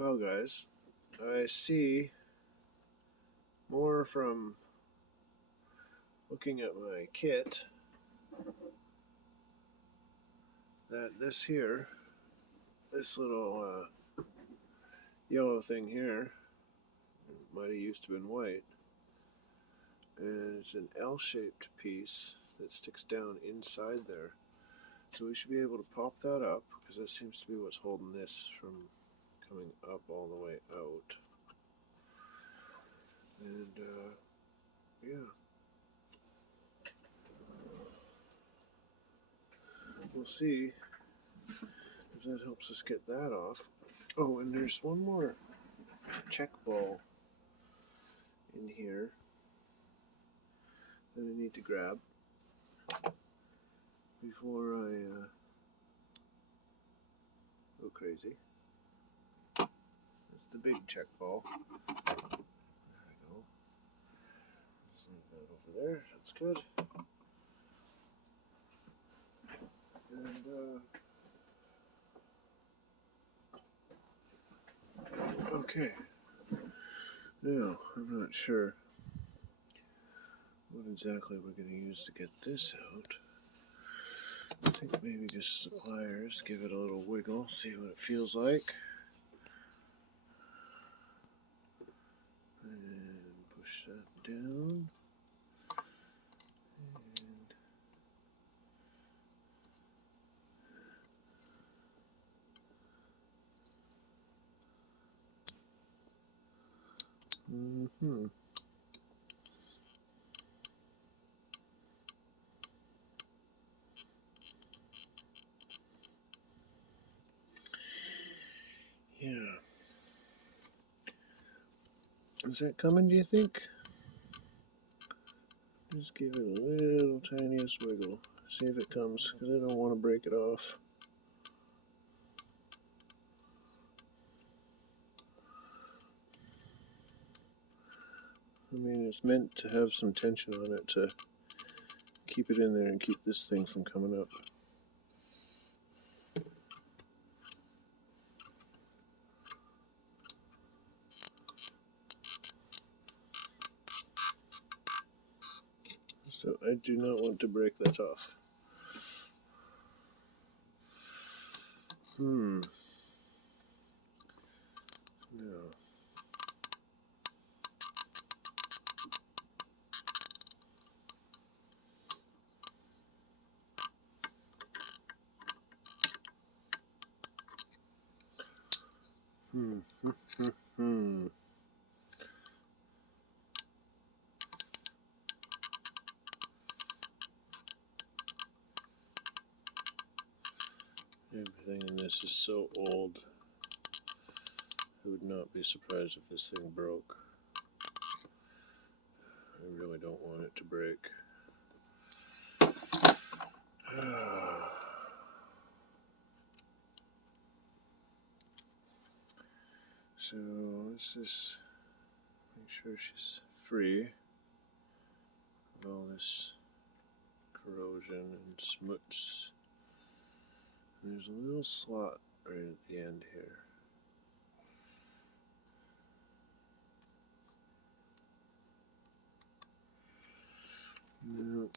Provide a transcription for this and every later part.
Well, guys, I see more from looking at my kit that this here, this little yellow thing here, might have used to have been white, and it's an L-shaped piece that sticks down inside there. So we should be able to pop that up, because that seems to be what's holding this from coming up all the way out. And yeah, we'll see if that helps us get that off. Oh, and there's one more check ball in here that I need to grab before I go crazy. That's the big check ball. There we go. Just leave that over there. That's good. And okay. Now, I'm not sure what exactly we're going to use to get this out. I think maybe just the pliers, give it a little wiggle, see what it feels like. And push that down. And yeah. Is that coming, do you think? Just give it a little tiniest wiggle. See if it comes, because I don't want to break it off. I mean, it's meant to have some tension on it to keep it in there and keep this thing from coming up. So I do not want to break that off. No. Everything in this is so old. I would not be surprised if this thing broke. I really don't want it to break. So let's just make sure she's free of all this corrosion and smuts. There's a little slot right at the end here. No.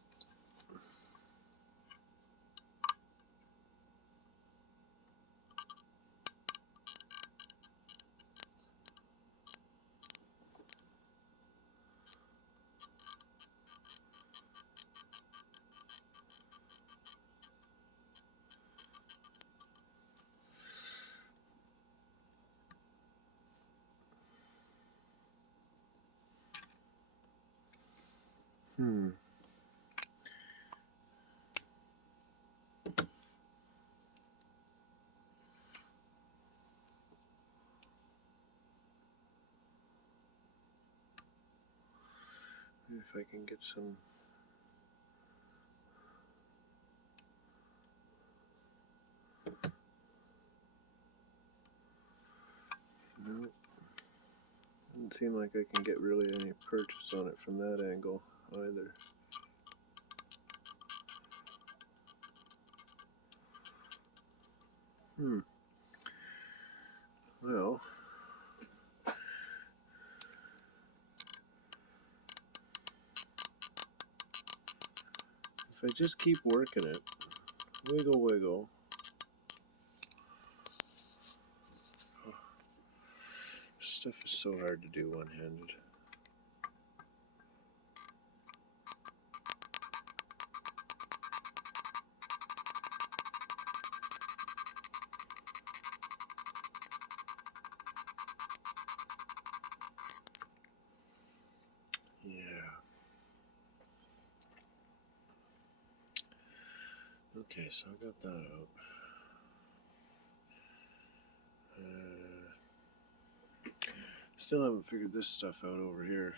If I can get some no, doesn't seem like I can get really any purchase on it from that angle either. Well, If I just keep working it, wiggle, wiggle. Stuff is so hard to do one-handed. Yeah. Okay, so I got that out. Still haven't figured this stuff out over here.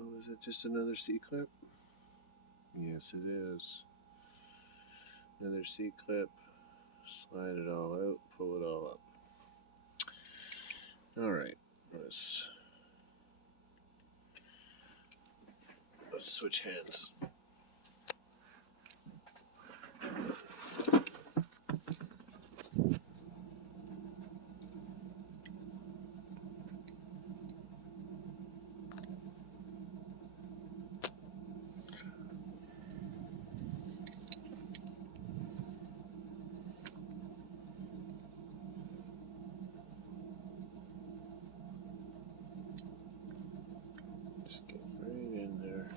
Oh, is it just another C-clip? Yes, it is. Another C-clip. Slide it all out, pull it all up. Alright, let's switch hands. Just get right in there.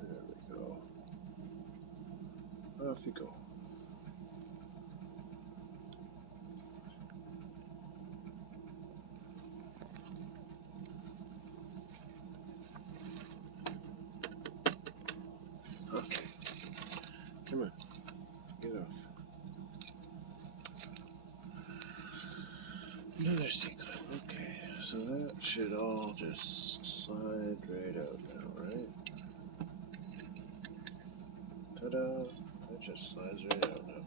There we go. Off you go. Okay. Come on. Get off. Another C-clip. Okay. So that should all just slide right out now, right? Ta-da! That just slides right out now.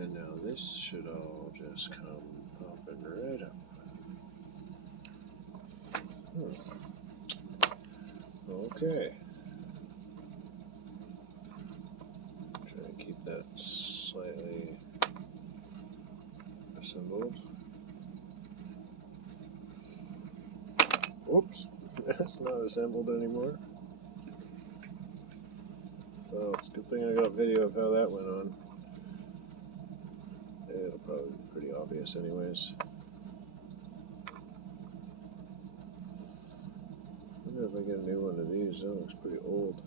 And now this should all just come popping right up. Okay. Try to keep that slightly assembled. Oops, that's not assembled anymore. Well, it's a good thing I got video of how that went on. It'll probably be pretty obvious anyways. I wonder if I get a new one of these. That looks pretty old.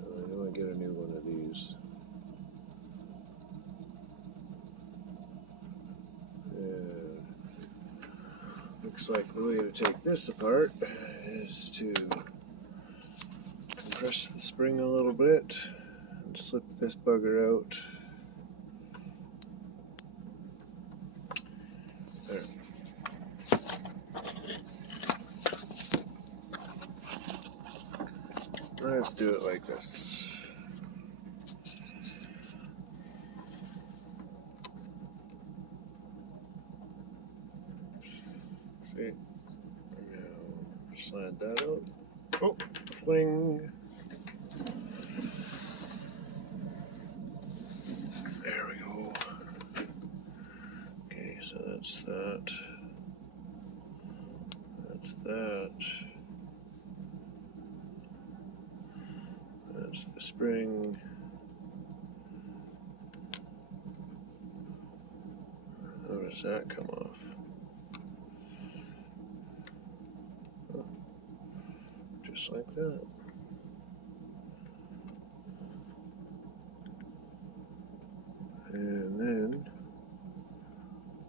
I know I get a new one of these. And looks like the way to take this apart is to compress the spring a little bit and slip this bugger out. There. Let's do it like this. See? Now slide that out. Oh, fling. There we go. Okay, so that's that. That's that. That's the spring. How does that come off? Oh, just like that. then,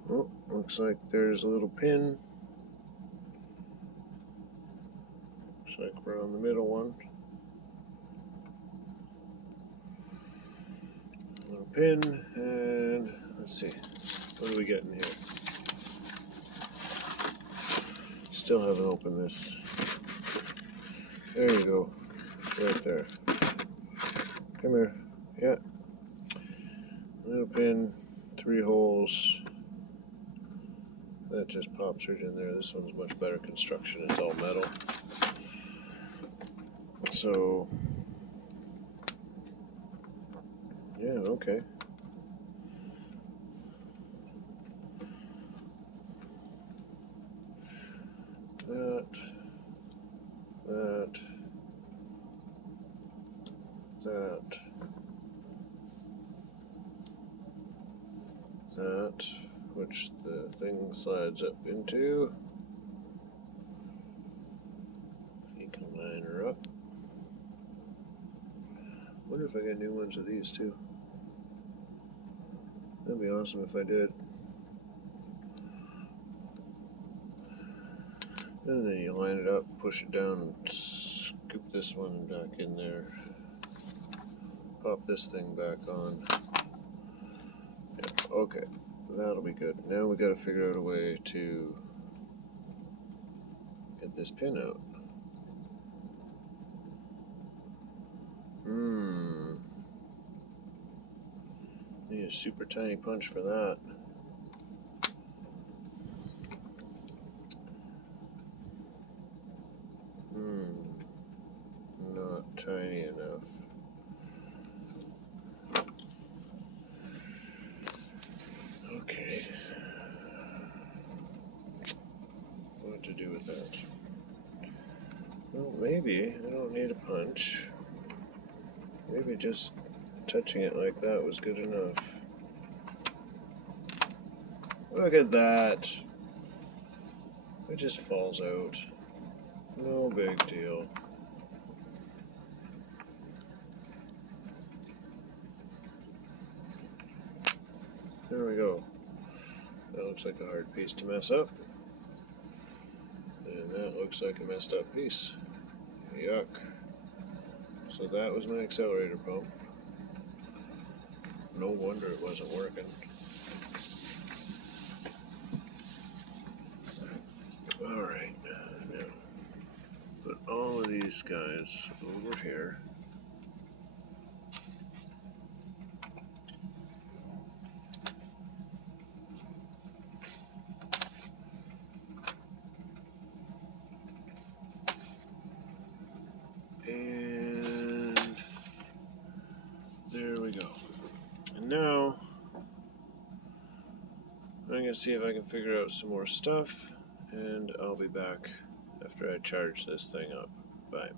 oh, looks like there's a little pin. Looks like we're on the middle one. Little pin, and let's see, what do we get in here? Still haven't opened this. There you go, right there. Come here, yeah. Little pin, 3 holes. That just pops right in there. This one's much better construction. It's all metal. So, yeah, okay. That. That, which the thing slides up into. You can line her up. Wonder if I get new ones of these too. That'd be awesome if I did. And then you line it up, push it down, and scoop this one back in there. Pop this thing back on. Yeah, okay, that'll be good. Now we gotta figure out a way to get this pin out. Need a super tiny punch for that. Not tiny enough. Okay. What to do with that? Well, maybe I don't need a punch. Maybe just touching it like that was good enough. Look at that. It just falls out. No big deal. There we go. That looks like a hard piece to mess up. And that looks like a messed up piece. Yuck. So that was my accelerator pump. No wonder it wasn't working. Alright, now put all of these guys over here. And there we go. And now I'm going to see if I can figure out some more stuff, and I'll be back after I charge this thing up. Bye.